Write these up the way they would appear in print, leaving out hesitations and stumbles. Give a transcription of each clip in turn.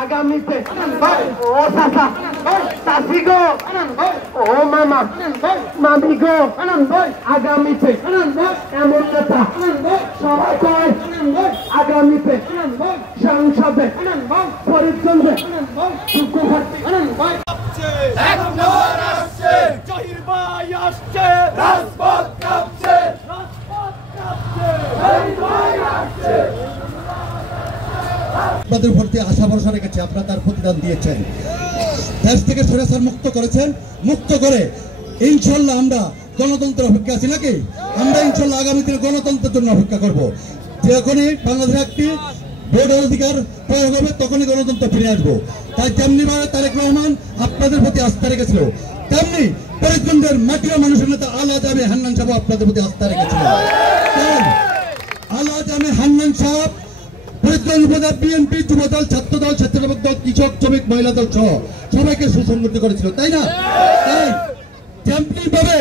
আগামীতে ও চাচা চাচি গো ও মামা মামি গো আগামীতে এমন নেতা সবাই কয় আগামীতে সংসদে ফরিদগঞ্জে জহির ভাই আসছে রাজপথ কাঁপছে আপনাদের প্রতি আশা ভরসা রেখেছে, আপনারা তার প্রতিদান দিয়েছেন, দেশ থেকে স্বৈরাচার মুক্ত করেছেন। মুক্ত করে ইনশাল্লাহ আমরা গণতন্ত্রের অপেক্ষা আছি নাকি? আমরা ইনশাল্লাহ আগামী দিনে গণতন্ত্রের জন্য অপেক্ষা করব। যখনই বাংলাদেশের একটি ভোটের অধিকার প্রয়োগ হবে তখনই গণতন্ত্র ফিরে আসবো। তাই যেমনি ভাবে তারেক রহমান আপনাদের প্রতি আস্থা রেখেছিল, তেমনি ফরিদগঞ্জের মাটির মানুষের নেতা আলহাজ আমির হান্নান সাহেব আপনাদের প্রতি আস্থা রেখেছিল। আলহাজ আমির হান্নান সাহেব ফরিদগঞ্জ উপজেলা বিএনপি, যুবদল, ছাত্রদল, স্বেচ্ছাসেবক দল, কৃষক, শ্রমিক, মহিলা দল সহ সবাইকে সুসংগঠিত করেছিল, তাই না? তাই যেমনি ভাবে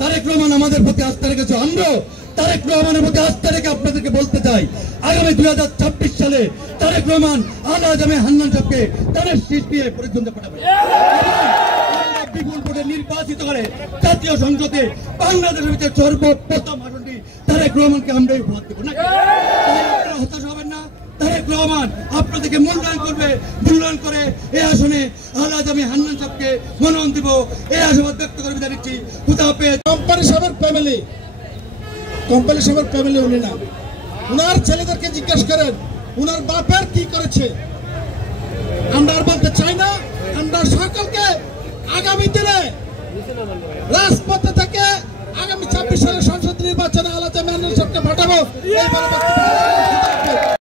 তারেক রহমান আমাদের প্রতি আস্থা রেখেছে, আমরাও তারেক রহমানের প্রতি আস্থা রেখে আপনাদেরকে বলতে চাই, আগামী 2026 সালে তারেক রহমান আলহাজ আমির হান্নান সাহেবকে তাদের শীষ দিয়ে ফরিদগঞ্জে পাঠাবে। বিপুল ভোটে নির্বাচিত করে জাতীয় সংসদে বাংলাদেশের ভিতরে সর্বপ্রথম আসনটি তারেক রহমানকে আমরাই উপহার দেবো নাকি? হতাশ হবেন না, তারেক রহমান আপনাদেরকে মূল্যায়ন করবে, মূল্যায়ন করে এই আসনে আলহাজ আমির হান্নান সাহেবকে মনোনয়ন দিব, এই আশাবাদ ব্যক্ত করে বিদায় নিচ্ছি। খুদা হাফেজ। কোম্পানি সাহেবের ফ্যামিলি উনি না, উনার ছেলেদেরকে জিজ্ঞেস করেন উনার বাপের কি করেছে। আমরা আর বলতে চাই না, আমরা সকলকে আগামী দিনে রাজপথে থেকে আগামী 26 সালের সংসদ নির্বাচনে আলহাজ আমির হান্নান সাহেবকে পাঠাবো।